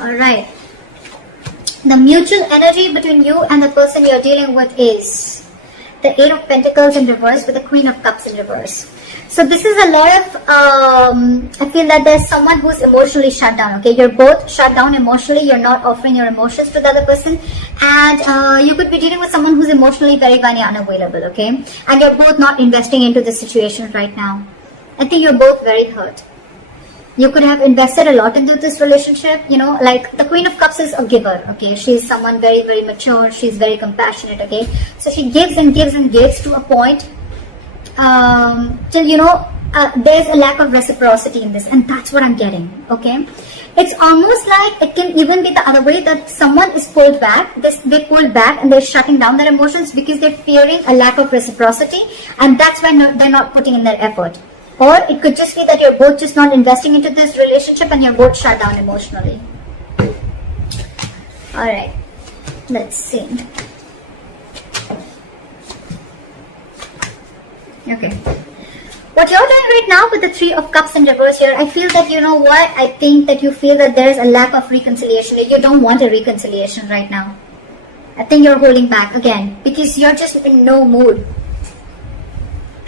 All right. The mutual energy between you and the person you're dealing with is the Eight of Pentacles in reverse with the Queen of Cups in reverse. So this is a lot of, I feel that there's someone who's emotionally shut down, okay? You're both shut down emotionally. You're not offering your emotions to the other person. And you could be dealing with someone who's emotionally very, very unavailable, okay? And you're both not investing into the situation right now. I think you're both very hurt. You could have invested a lot into this relationship, you know, like the Queen of Cups is a giver, okay? She's someone very, very mature. She's very compassionate, okay? So she gives and gives and gives to a point till, you know, there's a lack of reciprocity in this. And that's what I'm getting, okay? It's almost like it can even be the other way, that someone is pulled back. They pulled back and they're shutting down their emotions because they're fearing a lack of reciprocity. And that's why they're not putting in their effort. Or it could just be that you're both just not investing into this relationship and you're both shut down emotionally. Alright, let's see. Okay. What you're doing right now with the Three of Cups in reverse here, I feel that, you know what, I think that you feel that there's a lack of reconciliation. You don't want a reconciliation right now. I think you're holding back again because you're just in no mood.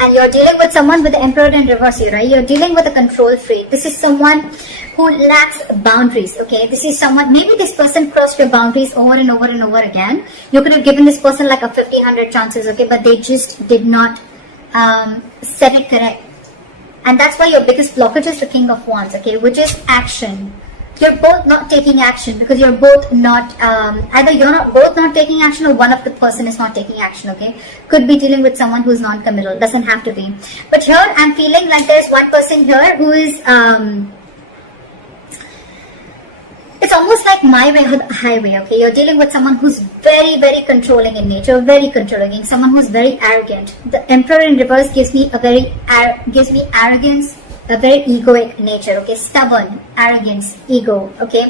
And you're dealing with someone with the Emperor in reverse here, right? You're dealing with a control freak. This is someone who lacks boundaries, okay? This is someone, maybe this person crossed your boundaries over and over and over again. You could have given this person like a 50, 100 chances, okay? But they just did not set it correct. And that's why your biggest blockage is the King of Wands, okay? Which is action. You're both not taking action because you're both not, either you're not both not taking action or one of the person is not taking action, okay? Could be dealing with someone who's non-committal, doesn't have to be. But here I'm feeling like there's one person here who is, it's almost like my way or the highway, okay? You're dealing with someone who's very, very controlling in nature, very controlling, someone who's very arrogant. The Emperor in reverse gives me arrogance, a very egoic nature, okay? Stubborn, arrogance, ego, okay?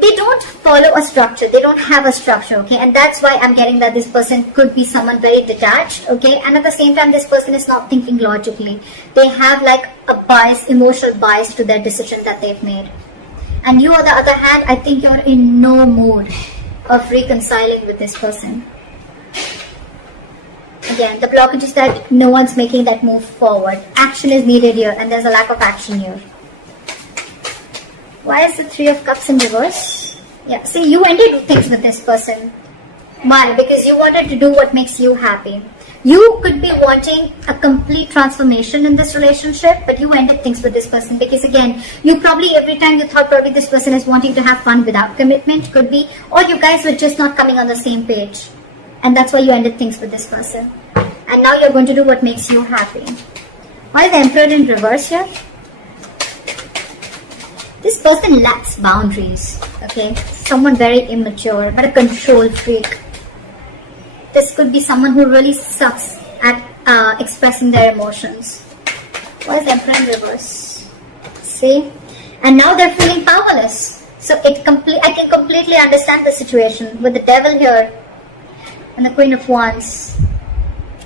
They don't follow a structure. They don't have a structure, okay? And that's why I'm getting that this person could be someone very detached, okay? And at the same time, this person is not thinking logically. They have like a bias, emotional bias to their decision that they've made. And you, on the other hand, I think you're in no mood of reconciling with this person. Again, the blockage is that no one's making that move forward. Action is needed here, and there's a lack of action here. Why is the Three of Cups in reverse? Yeah, see, you ended things with this person. Why? Because you wanted to do what makes you happy. You could be wanting a complete transformation in this relationship, but you ended things with this person because, again, you probably, every time you thought probably this person is wanting to have fun without commitment, could be, or you guys were just not coming on the same page. And that's why you ended things with this person. And now you're going to do what makes you happy. Why is the Emperor in reverse here? This person lacks boundaries, okay? Someone very immature, but a control freak. This could be someone who really sucks at expressing their emotions. Why is the Emperor in reverse? See? And now they're feeling powerless. So I can completely understand the situation with the Devil here, and the Queen of Wands,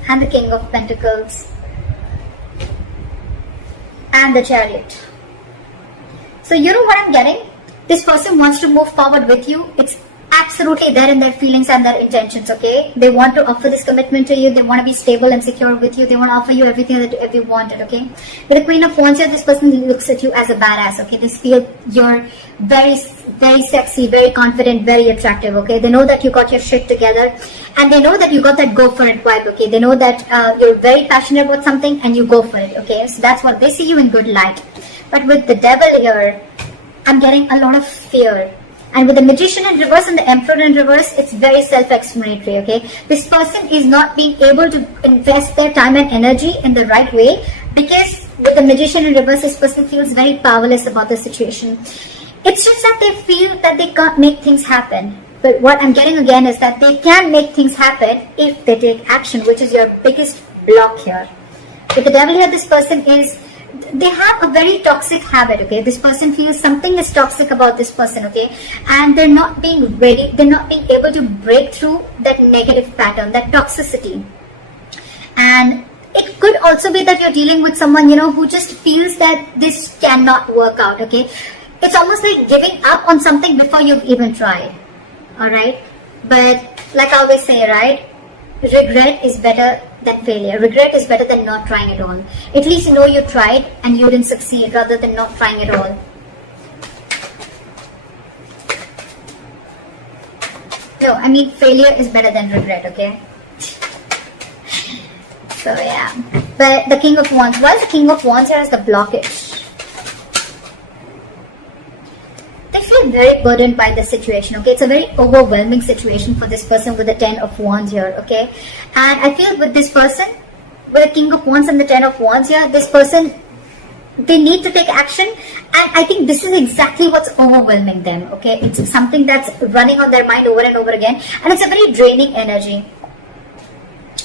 and the King of Pentacles, and the Chariot. So you know what I'm getting? This person wants to move forward with you. It's absolutely there in their feelings and their intentions, okay? They want to offer this commitment to you. They want to be stable and secure with you. They want to offer you everything that you wanted, okay? With the Queen of Wands here, this person looks at you as a badass, okay? They feel you're very, very sexy, very confident, very attractive, okay? They know that you got your shit together, and they know that you got that go for it vibe, okay? They know that you're very passionate about something and you go for it, okay? So that's what they see you in good light. But with the Devil here, I'm getting a lot of fear. And with the Magician in reverse and the Emperor in reverse, it's very self-explanatory, okay? This person is not being able to invest their time and energy in the right way because with the Magician in reverse, this person feels very powerless about the situation. It's just that they feel that they can't make things happen. But what I'm getting again is that they can make things happen if they take action, which is your biggest block here. With the Devil here, this person is, they have a very toxic habit, okay? This person feels something is toxic about this person, okay? And they're not being ready, they're not being able to break through that negative pattern, that toxicity. And it could also be that you're dealing with someone, you know, who just feels that this cannot work out, okay? it's almost like giving up on something before you've even tried. Alright? But like I always say, right? Regret is better than failure. Regret is better than not trying at all. At least you know you tried and you didn't succeed rather than not trying at all. No, I mean failure is better than regret, okay? So yeah. But the King of Wands, why is the King of Wands here as the blockage? They feel very burdened by the situation, okay? It's a very overwhelming situation for this person with the 10 of Wands here, okay? And I feel with this person, with the King of Wands and the 10 of Wands here, this person, they need to take action, and I think this is exactly what's overwhelming them, okay? It's something that's running on their mind over and over again, and it's a very draining energy.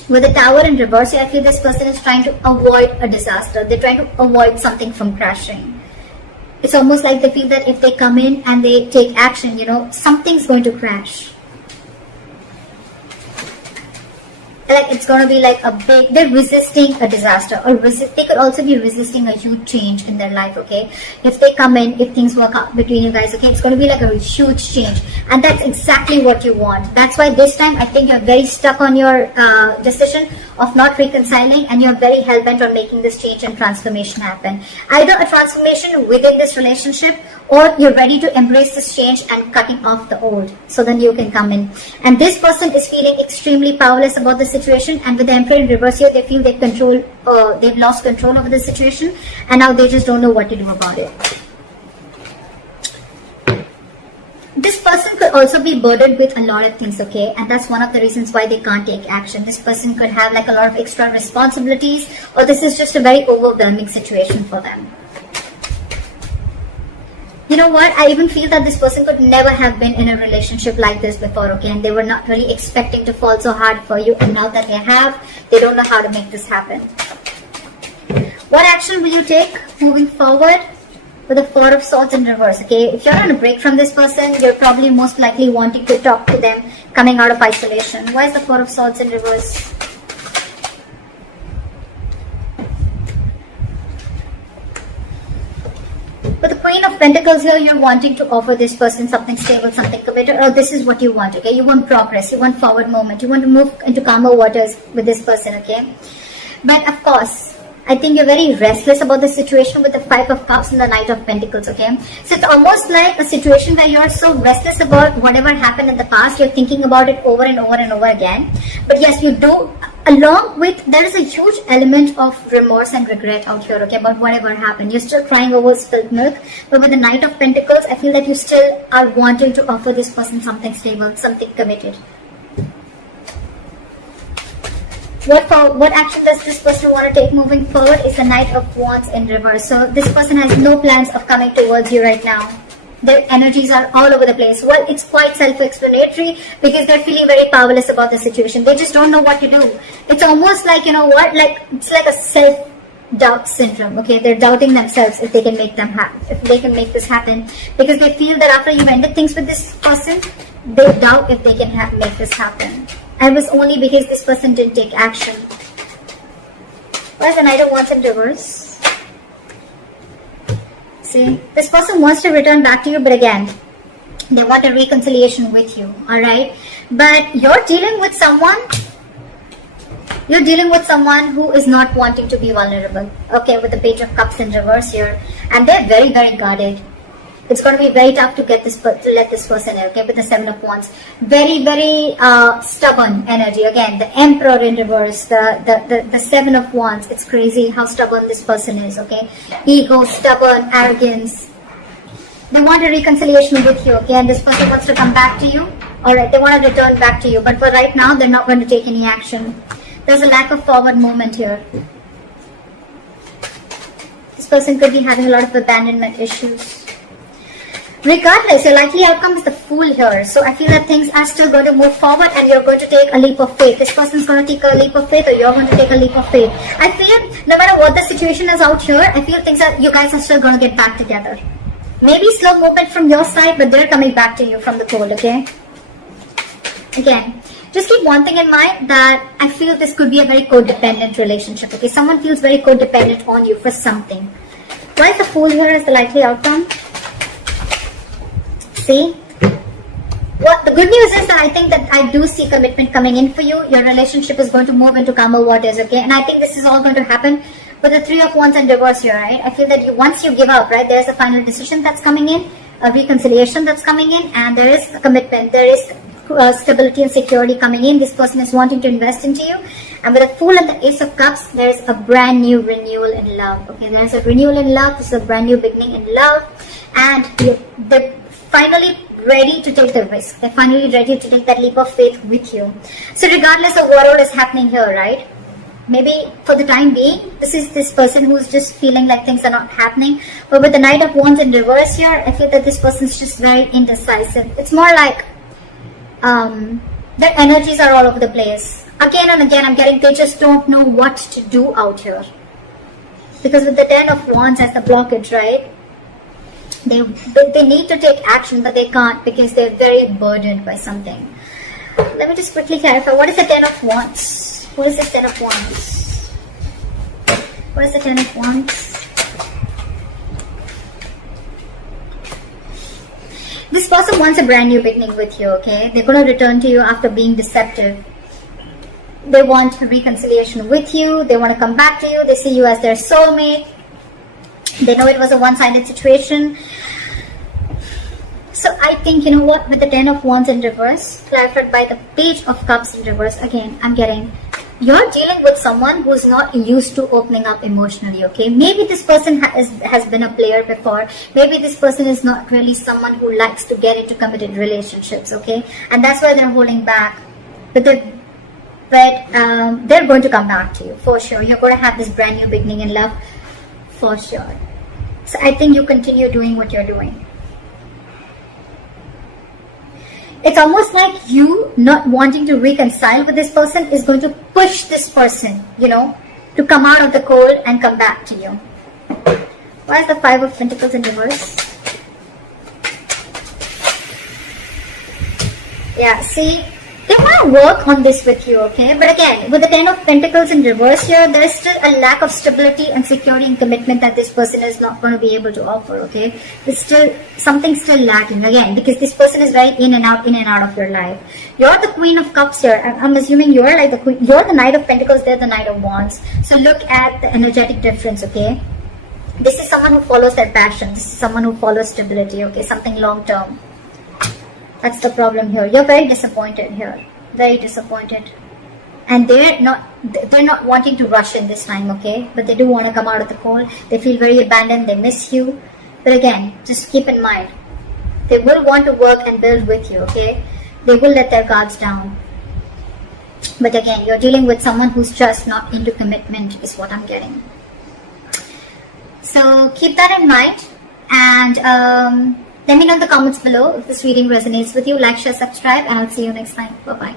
With the Tower in reverse, I feel this person is trying to avoid a disaster. They're trying to avoid something from crashing. It's almost like they feel that if they come in and they take action, you know, something's going to crash. Like it's going to be like a big, they're resisting a disaster, or they could also be resisting a huge change in their life, okay? If they come in, if things work out between you guys, okay, it's going to be like a huge change, and that's exactly what you want. That's why this time I think you're very stuck on your decision of not reconciling, and you're very hell-bent on making this change and transformation happen. Either a transformation within this relationship, or you're ready to embrace this change and cutting off the old, so then you can come in. And this person is feeling extremely powerless about the situation, and with the Emperor in reverse here, they feel they've lost control over the situation, and now they just don't know what to do about it. This person could also be burdened with a lot of things, okay? And that's one of the reasons why they can't take action. This person could have like a lot of extra responsibilities, or this is just a very overwhelming situation for them. You know what? I even feel that this person could never have been in a relationship like this before, okay? And they were not really expecting to fall so hard for you. And now that they have, they don't know how to make this happen. What action will you take moving forward? With the Four of Swords in reverse, okay? If you're on a break from this person, you're probably most likely wanting to talk to them, coming out of isolation. Why is the Four of Swords in reverse? With the Queen of Pentacles here, you're wanting to offer this person something stable, something committed, or this is what you want, okay? You want progress, you want forward movement, you want to move into calmer waters with this person, okay? But of course, I think you're very restless about the situation with the Five of Cups and the Knight of Pentacles, okay? So it's almost like a situation where you're so restless about whatever happened in the past, you're thinking about it over and over and over again. But yes, you do, along with, there is a huge element of remorse and regret out here, okay, about whatever happened. You're still crying over spilled milk, but with the Knight of Pentacles, I feel that you still are wanting to offer this person something stable, something committed. What action does this person want to take moving forward is the Knight of Wands in reverse. So this person has no plans of coming towards you right now. Their energies are all over the place. Well, it's quite self-explanatory because they're feeling very powerless about the situation. They just don't know what to do. It's almost like, you know what, like it's like a self-doubt syndrome. Okay, they're doubting themselves if they can make this happen, because they feel that after you've ended things with this person, they doubt if they can make this happen. And it was only because this person didn't take action. Why is the Knight of Wands in reverse? See, this person wants to return back to you, but again, they want a reconciliation with you, alright? But you're dealing with someone who is not wanting to be vulnerable, okay, with the Page of Cups in reverse here. And they're very, very guarded. It's going to be very tough to let this person in, okay, with the Seven of Wands. Very, very stubborn energy. Again, the Emperor in reverse, the Seven of Wands. It's crazy how stubborn this person is, okay. Ego, stubborn, arrogance. They want a reconciliation with you, okay, and this person wants to come back to you. Alright, they want to return back to you, but for right now, they're not going to take any action. There's a lack of forward movement here. This person could be having a lot of abandonment issues. Regardless, your likely outcome is the Fool here. So I feel that things are still going to move forward and you're going to take a leap of faith. This person's going to take a leap of faith, or you're going to take a leap of faith. I feel no matter what the situation is out here, I feel you guys are still going to get back together. Maybe slow movement from your side, but they're coming back to you from the cold, okay? Again, just keep one thing in mind, that I feel this could be a very codependent relationship, okay? Someone feels very codependent on you for something. Why is the Fool here as the likely outcome? See? What the good news is that I think that I do see commitment coming in for you. Your relationship is going to move into calmer waters, okay? And I think this is all going to happen with the Three of Wands and reverse here, right? I feel that once you give up, right, there's a final decision that's coming in, a reconciliation that's coming in, and there is a commitment. There is stability and security coming in. This person is wanting to invest into you. And with the Fool and the Ace of Cups, there is a brand new renewal in love. Okay, there's a renewal in love. This is a brand new beginning in love. And they're finally ready to take the risk. They're finally ready to take that leap of faith with you. So regardless of what all is happening here, right? Maybe for the time being, this is this person who's just feeling like things are not happening. But with the Knight of Wands in reverse here, I feel that this person's just very indecisive. It's more like their energies are all over the place. Again and again, I'm getting they just don't know what to do out here. Because with the Ten of Wands as the blockage, right? They need to take action, but they can't because they're very burdened by something. Let me just quickly clarify. What is the Ten of Wands? What is the Ten of Wands? What is the Ten of Wands? This person wants a brand new beginning with you, okay? They're going to return to you after being deceptive. They want reconciliation with you. They want to come back to you. They see you as their soulmate. They know it was a one-sided situation. So I think, you know what, with the Ten of Wands in reverse, clarified by the Page of Cups in reverse, again, I'm getting, you're dealing with someone who's not used to opening up emotionally, okay? Maybe this person has been a player before. Maybe this person is not really someone who likes to get into committed relationships, okay? And that's why they're holding back. But they're going to come back to you, for sure. You're going to have this brand new beginning in love, for sure. So I think you continue doing what you're doing. It's almost like you not wanting to reconcile with this person is going to push this person, you know, to come out of the cold and come back to you. Why is the Five of Pentacles in reverse? Yeah, see, they want to work on this with you, okay? But again, with the Ten of Pentacles in reverse here, there is still a lack of stability and security and commitment that this person is not going to be able to offer, okay? There's still something still lacking, again, because this person is very in and out of your life. You're the Queen of Cups here. I'm assuming you're like the Queen. You're the Knight of Pentacles, they're the Knight of Wands. So look at the energetic difference, okay? This is someone who follows their passion. This is someone who follows stability, okay? Something long-term. That's the problem here. You're very disappointed here. Very disappointed. And they're not wanting to rush in this time, okay? But they do want to come out of the cold. They feel very abandoned. They miss you. But again, just keep in mind, they will want to work and build with you, okay? They will let their guards down. But again, you're dealing with someone who's just not into commitment is what I'm getting. So keep that in mind. And let me know in the comments below if this reading resonates with you. Like, share, subscribe, and I'll see you next time. Bye-bye.